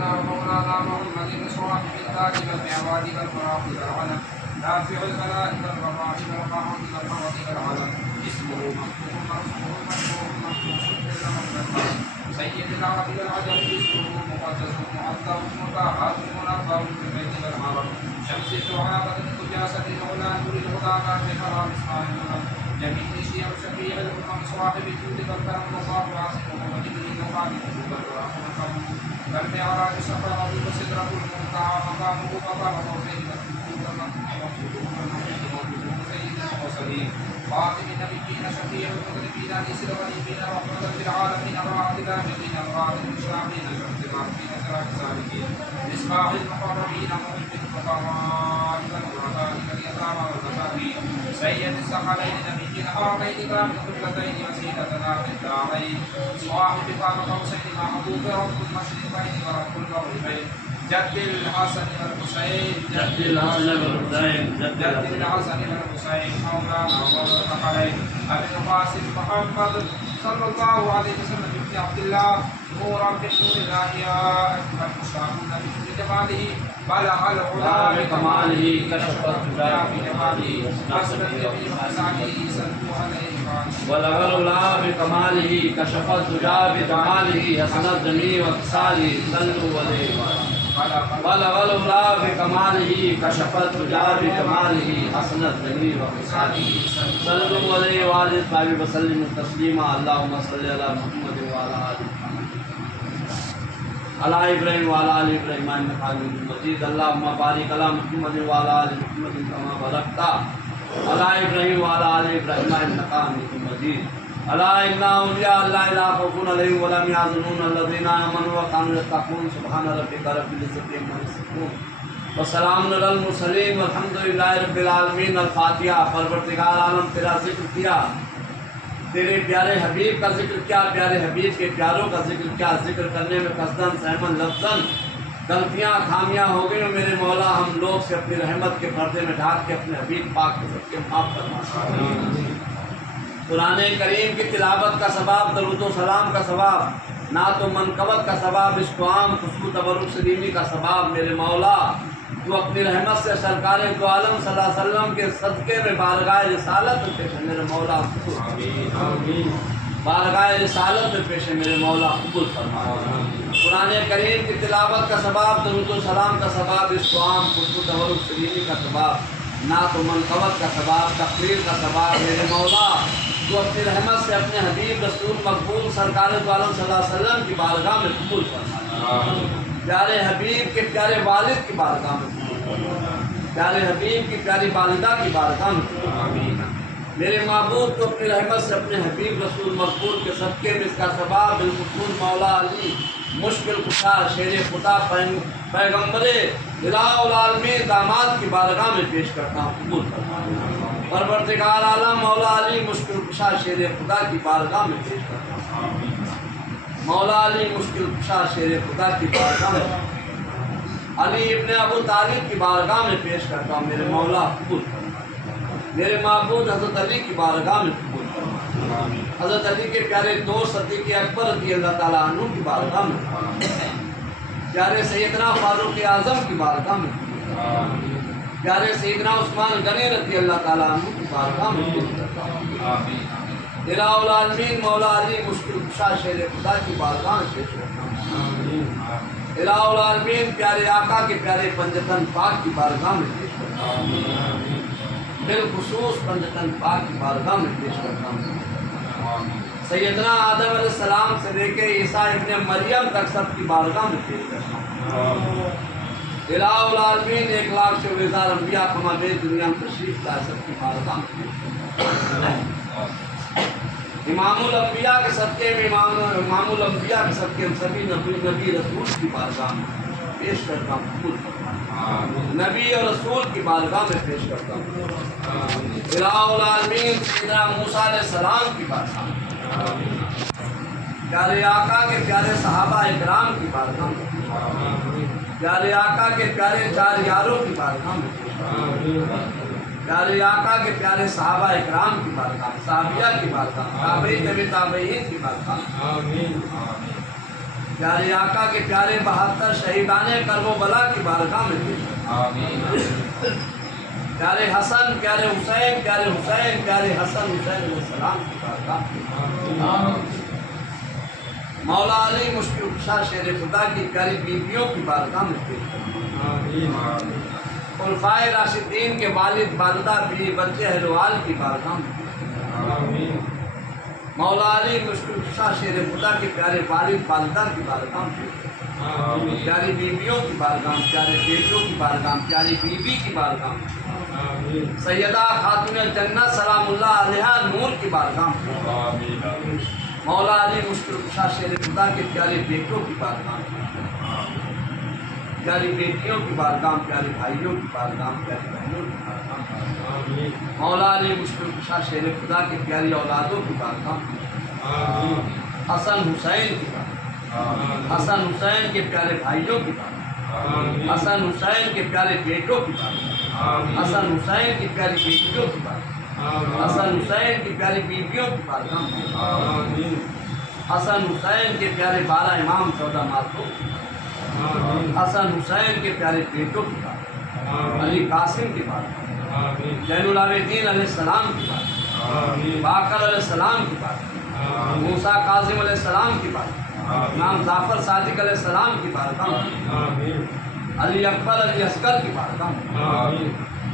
سيدنا ومولانا محمد صاحب التاج والمعراج والبراق والعلم نافع الملائكة والرفاع والقهوة والحوض والعلم اسمه مكتوب مرفوع مرفوع مخصوص بالمنزل سيد العرب والعجم اسمه مقدس معظم مطهر منظم في البيت والحرم شمس الدعاء نجاسة العلا نور الهدى كاشف اسماعيل جميل شيع شفيع الامم صاحب الجود والكرم وصاحب عاصمه وجبريل وخالده والبراق والقمر والمعراج شفاعة وسدرة المنتهى مقامه مقام قوسين خاتم النبيين شفيع المذنبين انيس الغريبين رحمة للعالمين الراحة الآمنين الراحة للشاقين شمس العارفين سراج السالكين مصباح المقربين محب الفقراء والغرباء واليتامى والمساكين سيد الثقلين نبيين حرمين كامل قبلتين وسيلتنا في الدارين صاحب قاب قوسين محبوب رب المشرقين ورب المغربين جد الحسن والحسين جد الحسن والحسين جد الحسن والحسين مولانا ومولى الثقلين ابي القاسم محمد صلى الله عليه وسلم ابن عبد الله نورا بنور الله يا اكبر مشتاق النبي بجماله بلغ العلا بكماله كشف الدجى بجماله حسن النبي وحسنه صلوا عليه بلغ العلا بكماله كشف الدجى بجماله حسن الجميع وخصاله صلوا عليه بلغ العلا بكماله كشف الدجى بجماله حسن الجميع وخصاله صلوا عليه وآله وصحبه وسلم تسليما اللهم صل على محمد وعلى آل محمد على ابراہیم وعلى آل ابراہیم انک حمید مجید اللهم بارک علی محمد وعلى آل محمد كما باركت على ابراہیم وعلى آل ابراہیم انک حمید مجید الا ان اولیاء اللہ لا خوف علیہم ولا هم يحزنون الذين آمنوا وكانوا يتقون سبحان ربك رب العزة عما يصفون وسلام علی المرسلین والحمد للہ رب العالمین الفاتحہ پروردگار عالم تیرا ذکر کیا، تیرے پیارے حبیب کا ذکر کیا، پیارے حبیب کے پیاروں کا ذکر کیا، ذکر کرنے میں قصدن سہمن لفظن غلطیاں خامیاں ہو گئی میرے مولا ہم لوگ سے اپنی رحمت کے پردے میں ڈھانپ کے اپنے حبیب پاک کے صدقے معاف فرما۔ قرآن کریم کی تلاوت کا ثواب، درود و سلام کا ثواب، نعت و منقبت کا ثواب، استعام خوشبو تبرک سلیمی کا ثواب میرے مولا تو اپنی رحمت سے سرکار دو عالم صلی اللہ علیہ وسلم کے صدقے میں بارگاہ رسالت میں پیش ہے میرے مولا قبول، بارگاہ رسالت میں پیش ہے میرے مولا قبول فرما۔ قرآن کریم کی تلاوت کا ثواب، درود و سلام کا ثواب، استعام خوشبو تبرک سلیمی کا ثواب، نعت و منقبت کا ثواب، تقریر کا ثواب میرے مولا تو اپنی رحمت سے اپنے حبیب رسول مقبول سرکار دو عالم صلی اللہ علیہ وسلم کی بارگاہ میں قبول فرما، پیارے حبیب کے پیارے والد کی بارگاہ میں قبول فرما، پیارے حبیب کی پیاری والدہ کی بارگاہ میں قبول فرما۔ میرے معبود کو اپنی رحمت سے اپنے حبیب رسول مقبول کے صدقے میں اس کا ثواب بالمقبول مولا علی مشکل کشا شیر خدا پیغمبر الہ العالمین داماد کی بارگاہ میں پیش کرتا ہوں قبول فرما۔ پروردگار عالم مولا علی مشکل کشا شیر خدا کی بارگاہ میں پیش کرتا ہوں، مولا علی مشکل کشا شیر خدا کی بارگاہ میں علی ابن ابو طالب کی بارگاہ میں پیش کرتا ہوں میرے مولا قبول فرما۔ میرے معبود حضرت علی کی بارگاہ میں قبول فرما، حضرت علی کے پیارے دوست صدیق اکبر رضی اللہ تعالیٰ عنہ کی بارگاہ میں، پیارے سیدنا فاروق اعظم کی بارگاہ میں، پیارے سیدنا عثمان غنی رضی اللہ تعالیٰ عنہ کی بارگاہ میں پیش کرتا ہوں۔ الہ العالمین مولا علی مشکل کشا شیر خدا کی بارگاہ میں پیش کرتا ہوں۔ الہ العالمین پیارے آقا کے پیارے پنجتن پاک کی بارگاہ میں پیش کرتا ہوں، بالخصوص پنجتن پاک کی بارگاہ میں پیش کرتا ہوں۔ سیدنا آدم علیہ السلام سے لے کے عیسیٰ ابن مریم تک سب کی بارگاہ میں پیش کرتا ہوں۔ الہ العالمین 1,24,000 انبیاء کما بیش دنیا میں تشریف لائے سب کی بارگاہ میں پیش کرتا ہوں۔ امام الانبیاء کے صدقے میں امام الانبیاء کے صدقے میں سبھی نبی رسول کی بارگاہ میں پیش کرتا ہوں، نبی اور رسول کی بارگاہ میں پیش کرتا ہوں۔ الہ العالمین سیدنا موسیٰ علیہ السلام کی بارگاہ میں، پیارے آقا کے پیارے صحابہ اکرام کی بارگاہ میں، پیارے آقا کے پیارے چار یاروں کی بارگاہ میں، پیارے آقا کے پیارے صحابہ اکرام کی بارگاہ، صحابیہ کی بارگاہ، تابعی تابعین کی بارگاہ، پیارے آقا کے پیارے 72 شہیدان کرب و بلا کی بارگاہ میں پیش کرتا ہوں۔ پیارے حسن پیارے حسین پیارے حسین پیارے حسن حسین علیہ السلام کی بارگاہ، مولا علی مشکل کشا شیر خدا کی پیاری بیویوں کی بارگاہ میں پیش کرتا ہوں۔ خلفائے راشدین کے والد والدہ بیوی بچے اہل و عیال کی بارگاہ میں پیش کرتا ہوں۔ مولا علی مشکل کشا شیر خدا کے پیارے والد والدہ کی بارگاہ میں پیش کرتا ہوں۔ پیاری بیویوں کی بارگاہ میں، پیارے بیٹوں کی بارگاہ میں، پیاری بیوی کی بارگاہ میں، سیدہ خاتون الجنت سلام اللہ علیہا نور کی بارگاہ میں، مولا علی مشکل کشا شیر خدا کے پیارے بیٹوں کی بارگاہ میں، پیاری بیٹیوں کی بارگاہ میں، پیارے بھائیوں کی بارگاہ میں، پیاری بہنوں کی بارگاہ میں، مولا علی مشکل کشا شیر خدا کے پیاری اولادوں کی بارگاہ میں، حسن حسین کی بارگاہ میں، حسن حسین کے پیارے بھائیوں کی بارگاہ میں، حسن حسین کے پیارے بیٹوں کی بارگاہ میں، حسن حسین کی پیاری بیٹیوں کی بارگاہ میں، حسن حسین کی پیاری بیویوں کی بارگاہ میں، حسن حسین کے پیارے 12 امام 14 ماتوں، حسن حسین کے پیارے بیٹوں کی بارگاہ، علی قاسم کی بارگاہ، زین العابدین علیہ السلام کی بارگاہ، باقر علیہ السلام کی بارگاہ، موسیٰ کاظم علیہ السلام کی بارگاہ، امام جعفر صادق علیہ السلام کی بارگاہ، علی اکبر علی اصغر کی بارگاہ،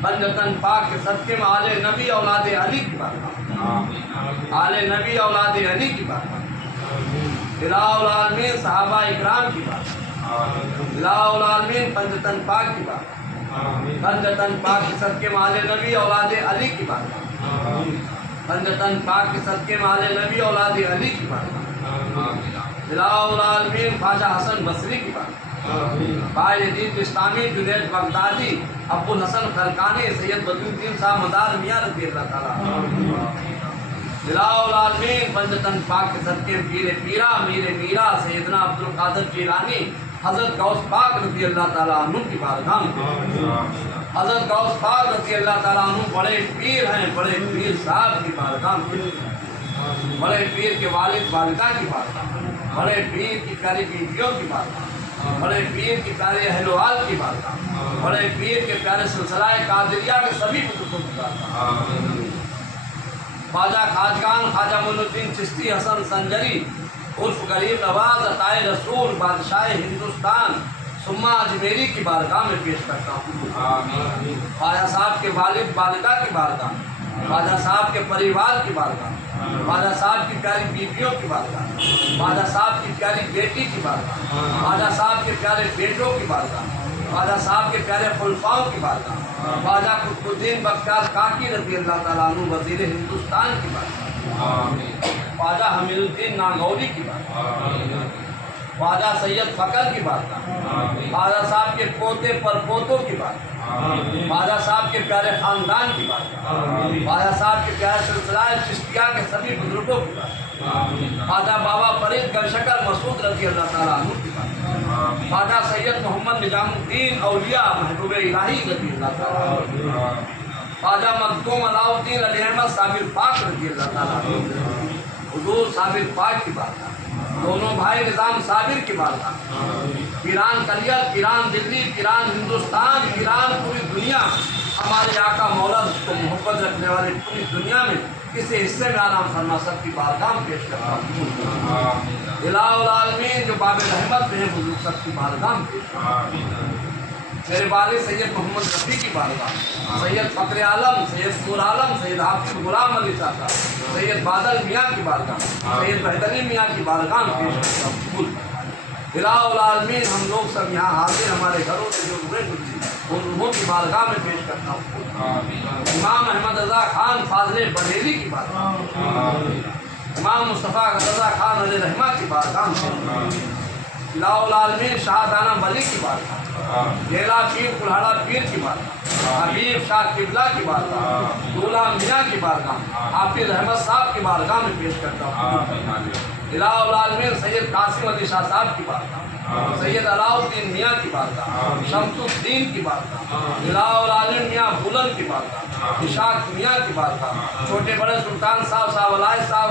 پنجتن پاک کے صدقے میں آل نبی اولاد علی کی بارگاہ، آل نبی اولاد علی کی بارگاہ، الہ العالمین صحابہ اکرام کی بارگاہ، الہ العالمین پنجتن پاک کی بارگاہ، پنجتن پاک کے صدقے میں آل نبی اولاد علی کی بارگاہ، پنجتن پاک کے صدقے میں آل نبی اولاد علی کی بارگاہ، الہ العالمین خواجہ حسن بصری کی بارگاہ، بھائی یزید بستامی جنید بغدادی ابو الحسن خرقانی سید بدر الدین صاحب مدار میاں رضی اللہ تعالیٰ، الہ العالمین پنجتن پاک کے صدقے پیر پیرا میر میرا سیدنا عبد القادر جیلانی حضرت غوث پاک رضی اللہ تعالیٰ عنہ کی بارگاہ میں، حضرت غوث پاک رضی اللہ تعالیٰ عنہ بڑے پیر ہیں، بڑے پیر صاحب کی بارگاہ میں، بڑے پیر کے والد والدہ کی بارگاہ، بڑے پیر کی پیاری بیویوں کی بارگاہ، بڑے پیر کی پیارے اہل و عیال کی بارگاہ، بڑے پیر کے پیارے سلسلہ قادریہ کے سبھی بزرگوں کی بارگاہ، خواجہ خواجگان خواجہ معین الدین چشتی حسن سنجری عرف غریب نواز عطائے رسول بادشاہ ہندوستان ثم اجمیری کی بارگاہ میں پیش کرتا ہوں۔ خواجہ صاحب کے والد والدہ کی بارگاہ، خواجہ صاحب کے پریوار کی بارگاہ، خواجہ صاحب کی پیاری بیویوں کی بارگاہ، خواجہ صاحب کی پیاری بیٹی کی بارگاہ، خواجہ صاحب کے پیارے بیٹوں کی بارگاہ، خواجہ صاحب کے پیارے خلفاؤں کی بارگاہ، خواجہ قطب الدین بختیار کاکی رضی اللہ تعالیٰ عنہ وزیر ہندوستان کی بارگاہ، خواجہ حمید الدین ناگوری کی بارگاہ، خواجہ سید فقر کی بارگاہ، خواجہ صاحب کے پوتے پر پوتوں کی بارگاہ، خواجہ صاحب کے پیارے خاندان کی بارگاہ، خواجہ صاحب کے پیارے سلسلہ چشتیہ کے سبھی بزرگوں کی بارگاہ، خواجہ بابا فرید گلشکر مسعود رضی اللہ تعالیٰ عنہ کی بارگاہ، خواجہ سید محمد نظام الدین اولیاء محبوب الہی رضی اللہ تعالیٰ عنہ، خواجہ مخدوم علاء الدین علی احمد صابر پاک رضی اللہ تعالیٰ عنہ، حضور صابر پاک کی بارگاہ، دونوں بھائی نظام صابر کی بارگاہ، پیران کلیل، پیران دلی، پیران ہندوستان، پیران پوری دنیا، ہمارے آقا مولا کو محبت رکھنے والے پوری دنیا میں کسی حصے میں آرام فرما سب کی بارگاہ میں پیش کرتا ہوں۔ الہ العالمین جو باب رحمت میں ہے بزرگ سب کی بارگاہ میں پیش کرتا ہوں۔ میرے والد سید محمد رفیع کی بارگاہ، سید فخر عالم، سید نور عالم، سید حافظ غلام علی چاچا، سید بادل میاں کی بارگاہ، سید بہدلی میاں کی بارگاہ میں پیش کرتا ہوں۔ الہ العالمین ہم لوگ سب یہاں حاضر ہمارے گھروں سے جو روئے گزری ان روحوں کی بارگاہ میں پیش کرتا ہوں۔ امام احمد رضا خان فاضل بریلی کی بارگاہ، امام مصطفیٰ رضا خان علیہ رحمہ کی بارگاہ میں، الہ العالمین شاہ دانہ ولی کی بارگاہ، گیلا پیر کلہاڑا پیر کی بارگاہ، حبیب شاہ قبلہ کی بارگاہ، دولہ میاں کی بارگاہ، حافظ احمد صاحب کی بارگاہ میں پیش کرتا ہوں۔ الہ العالمین سید قاسم علی شاہ صاحب کی بارگاہ، سید علاء الدین میاں کی بارگاہ، شمس الدین کی بارگاہ، الہ العالمین میاں بلند کی بارگاہ، اشاق میاں کی بارگاہ، چھوٹے بڑے سلطان صاحب صاحب علائے صاحب